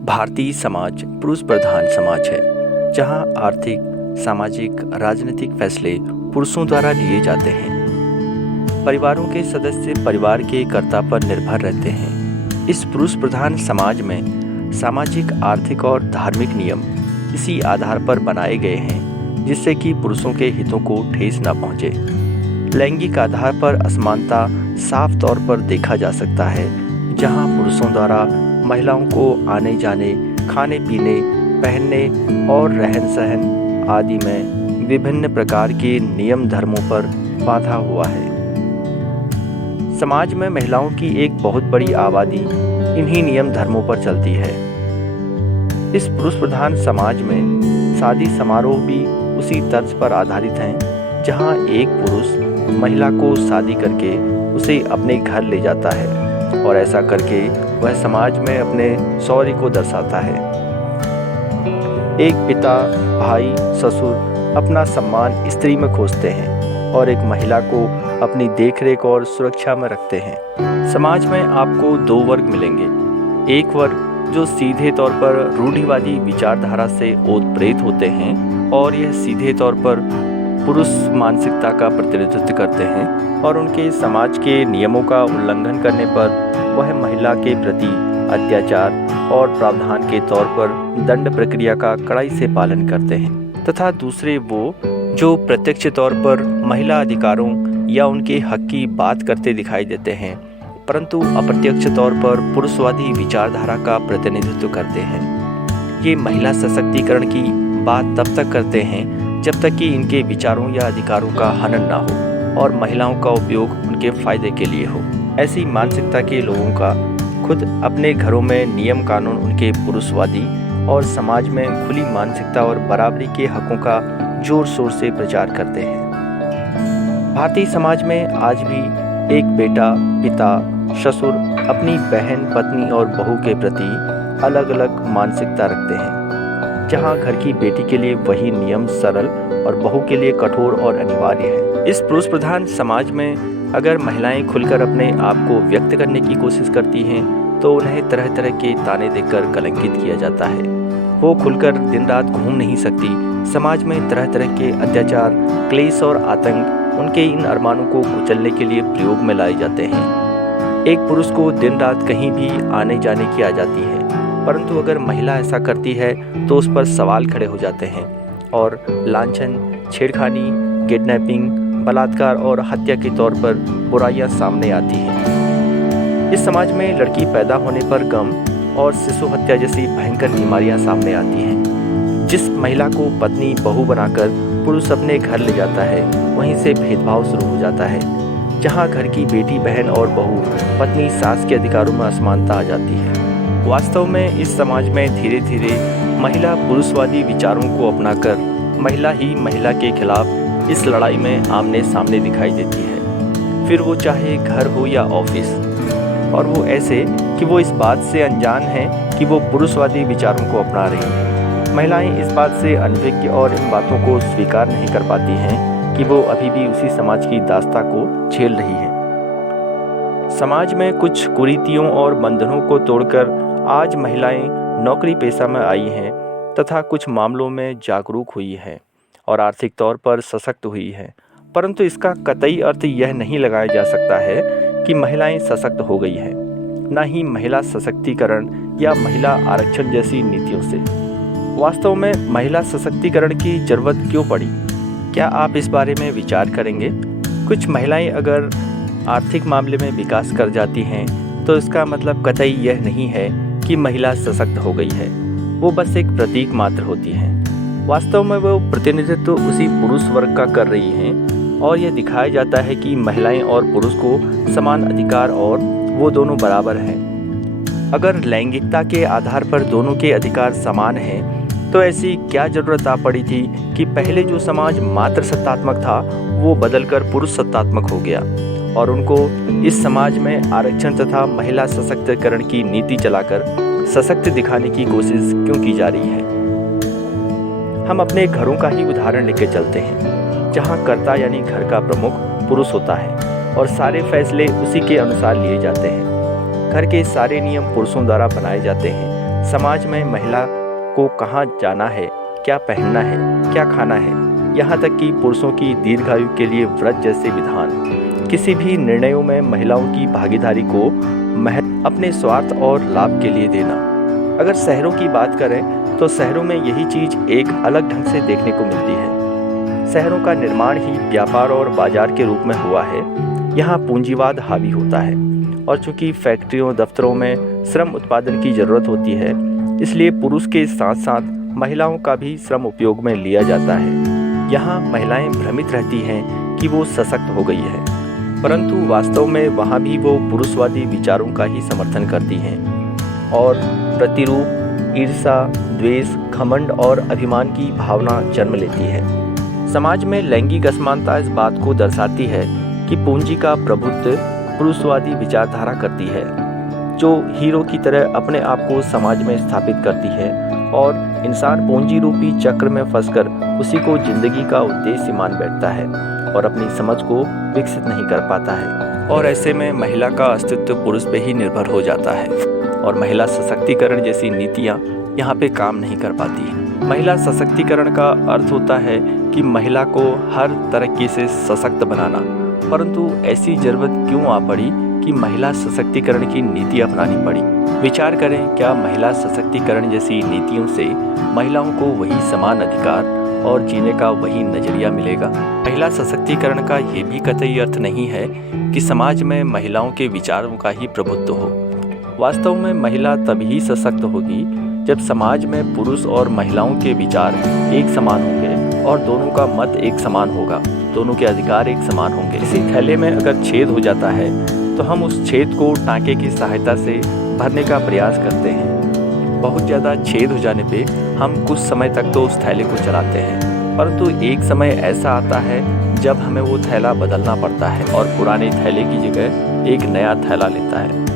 भारतीय समाज पुरुष प्रधान समाज है, जहां आर्थिक, सामाजिक, राजनीतिक फैसले पुरुषों द्वारा लिए जाते हैं। परिवारों के सदस्य परिवार के कर्ता पर निर्भर रहते हैं। इस पुरुष प्रधान समाज में सामाजिक, आर्थिक और धार्मिक नियम इसी आधार पर बनाए गए हैं, जिससे कि पुरुषों के हितों को ठेस न पहुंचे। लैंगिक आधार पर असमानता साफ तौर पर देखा जा सकता है, जहां पुरुषों द्वारा महिलाओं को आने जाने, खाने पीने, पहनने और रहन सहन आदि में विभिन्न प्रकार के नियम धर्मों पर बांधा हुआ है। समाज में महिलाओं की एक बहुत बड़ी आबादी इन्हीं नियम धर्मों पर चलती है। इस पुरुष प्रधान समाज में शादी समारोह भी उसी तर्ज पर आधारित हैं, जहां एक पुरुष महिला को शादी करके उसे अपने घर ले जाता है और ऐसा करके वह समाज में अपने शौर्य को दर्शाता है। एक पिता, भाई, ससुर अपना सम्मान स्त्री में खोजते हैं और एक महिला को अपनी देखरेख और सुरक्षा में रखते हैं। समाज में आपको दो वर्ग मिलेंगे। एक वर्ग जो सीधे तौर पर रूढ़िवादी विचारधारा से ओतप्रेत होते हैं और यह सीधे तौर पर पुरुष मानसिकता का प्रतिनिधित्व करते हैं और उनके समाज के नियमों का उल्लंघन करने पर वह महिला के प्रति अत्याचार और प्रावधान के तौर पर दंड प्रक्रिया का कड़ाई से पालन करते हैं। तथा दूसरे वो जो प्रत्यक्ष तौर पर महिला अधिकारों या उनके हक की बात करते दिखाई देते हैं, परंतु अप्रत्यक्ष तौर पर पुरुषवादी विचारधारा का प्रतिनिधित्व करते हैं। ये महिला सशक्तिकरण की बात तब तक करते हैं जब तक कि इनके विचारों या अधिकारों का हनन ना हो और महिलाओं का उपयोग उनके फायदे के लिए हो। ऐसी मानसिकता के लोगों का खुद अपने घरों में नियम कानून उनके पुरुषवादी और समाज में खुली मानसिकता और बराबरी के हकों का जोर शोर से प्रचार करते हैं। भारतीय समाज में आज भी एक बेटा, पिता, ससुर अपनी बहन, पत्नी और बहू के प्रति अलग अलग मानसिकता रखते हैं, जहां घर की बेटी के लिए वही नियम सरल और बहू के लिए कठोर और अनिवार्य है। इस पुरुष प्रधान समाज में अगर महिलाएं खुलकर अपने आप को व्यक्त करने की कोशिश करती हैं, तो उन्हें तरह तरह के ताने देकर कलंकित किया जाता है। वो खुलकर दिन रात घूम नहीं सकती। समाज में तरह तरह के अत्याचार, क्लेश और आतंक उनके इन अरमानों को कुचलने के लिए प्रयोग में लाए जाते हैं। एक पुरुष को दिन रात कहीं भी आने जाने की आज़ादी है, परंतु अगर महिला ऐसा करती है तो उस पर सवाल खड़े हो जाते हैं और लांछन, छेड़खानी, किडनैपिंग, बलात्कार और हत्या के तौर पर बुराइयां सामने आती हैं। इस समाज में लड़की पैदा होने पर गम और शिशु हत्या जैसी भयंकर बीमारियां सामने आती हैं। जिस महिला को पत्नी, बहू बनाकर पुरुष अपने घर ले जाता है, वहीं से भेदभाव शुरू हो जाता है, जहां घर की बेटी, बहन और बहू, पत्नी, सास के अधिकारों में असमानता आ जाती है। वास्तव में इस समाज में धीरे धीरे महिला पुरुषवादी विचारों को अपनाकर महिला ही महिला के खिलाफ इस लड़ाई में आमने सामने दिखाई देती है। फिर वो चाहे घर हो या ऑफिस, और वो ऐसे कि वो इस बात से अनजान है कि वो पुरुषवादी विचारों को अपना रही हैं। महिलाएं इस बात से अनभिज्ञ और इन बातों को स्वीकार नहीं कर पाती हैं कि वो अभी भी उसी समाज की दास्ता को झेल रही है। समाज में कुछ कुरीतियों और बंधनों को तोड़कर आज महिलाएं नौकरी पेशा में आई हैं तथा कुछ मामलों में जागरूक हुई हैं और आर्थिक तौर पर सशक्त हुई है। परंतु इसका कतई अर्थ यह नहीं लगाया जा सकता है कि महिलाएं सशक्त हो गई हैं, न ही महिला सशक्तिकरण या महिला आरक्षण जैसी नीतियों से। वास्तव में महिला सशक्तिकरण की जरूरत क्यों पड़ी? क्या आप इस बारे में विचार करेंगे? कुछ महिलाएं अगर आर्थिक मामले में विकास कर जाती हैं तो इसका मतलब कतई यह नहीं है कि महिला सशक्त हो गई है। वो बस एक प्रतीक मात्र होती हैं। वास्तव में वो प्रतिनिधित्व उसी पुरुष वर्ग का कर रही हैं और यह दिखाया जाता है कि महिलाएं और पुरुष को समान अधिकार और वो दोनों बराबर हैं। अगर लैंगिकता के आधार पर दोनों के अधिकार समान हैं, तो ऐसी क्या जरूरत आ पड़ी थी कि पहले जो समाज मात्र सत्तात्मक था वो बदलकर पुरुष सत्तात्मक हो गया और उनको इस समाज में आरक्षण तथा महिला सशक्तिकरण की नीति चलाकर सशक्त दिखाने की कोशिश क्यों की जा रही है? हम अपने घरों का ही उदाहरण लेकर चलते हैं, जहां कर्ता यानी घर का प्रमुख पुरुष होता है और सारे फैसले उसी के अनुसार लिए जाते हैं। घर के सारे नियम पुरुषों द्वारा बनाए जाते हैं समाज में महिला को कहाँ जाना है, क्या पहनना है, क्या खाना है, यहाँ तक कि पुरुषों की दीर्घायु के लिए व्रत जैसे विधान, किसी भी निर्णयों में महिलाओं की भागीदारी को अपने स्वार्थ और लाभ के लिए देना। अगर शहरों की बात करें तो शहरों में यही चीज़ एक अलग ढंग से देखने को मिलती है। शहरों का निर्माण ही व्यापार और बाजार के रूप में हुआ है। यहाँ पूंजीवाद हावी होता है और चूंकि फैक्ट्रियों दफ्तरों में श्रम उत्पादन की ज़रूरत होती है, इसलिए पुरुष के साथ साथ महिलाओं का भी श्रम उपयोग में लिया जाता है। यहाँ महिलाएं भ्रमित रहती हैं कि वो सशक्त हो गई है, परंतु वास्तव में वहाँ भी वो पुरुषवादी विचारों का ही समर्थन करती हैं और प्रतिरूप, ईर्ष्या, द्वेष, घमंड और अभिमान की भावना जन्म लेती है। समाज में लैंगिक असमानता इस बात को दर्शाती है कि पूंजी का प्रभुत्व पुरुषवादी विचारधारा करती है, जो हीरो की तरह अपने आप को समाज में स्थापित करती है और इंसान पूंजी रूपी चक्र में फंसकर उसी को जिंदगी का उद्देश्य मान बैठता है और अपनी समझ को विकसित नहीं कर पाता है। और ऐसे में महिला का अस्तित्व पुरुष पे ही निर्भर हो जाता है और महिला सशक्तिकरण जैसी नीतियाँ यहाँ पे काम नहीं कर पाती। महिला सशक्तिकरण का अर्थ होता है कि महिला को हर तरीके से सशक्त बनाना, परंतु ऐसी जरूरत क्यों आ पड़ी कि महिला सशक्तिकरण की नीति अपनानी पड़ी। विचार करें, क्या महिला सशक्तिकरण जैसी नीतियों से महिलाओं को वही समान अधिकार और जीने का वही नजरिया मिलेगा? महिला सशक्तिकरण का ये भी कतई अर्थ नहीं है कि समाज में महिलाओं के विचारों का ही प्रभुत्व हो। वास्तव में महिला तभी सशक्त होगी जब समाज में पुरुष और महिलाओं के विचार एक समान होंगे और दोनों का मत एक समान होगा, दोनों के अधिकार एक समान होंगे। इसी थैले में अगर छेद हो जाता है तो हम उस छेद को टाँके की सहायता से भरने का प्रयास करते हैं। बहुत ज़्यादा छेद हो जाने पे हम कुछ समय तक तो उस थैले को चलाते हैं, परंतु एक समय ऐसा आता है जब हमें वो थैला बदलना पड़ता है और पुराने थैले की जगह एक नया थैला लेता है।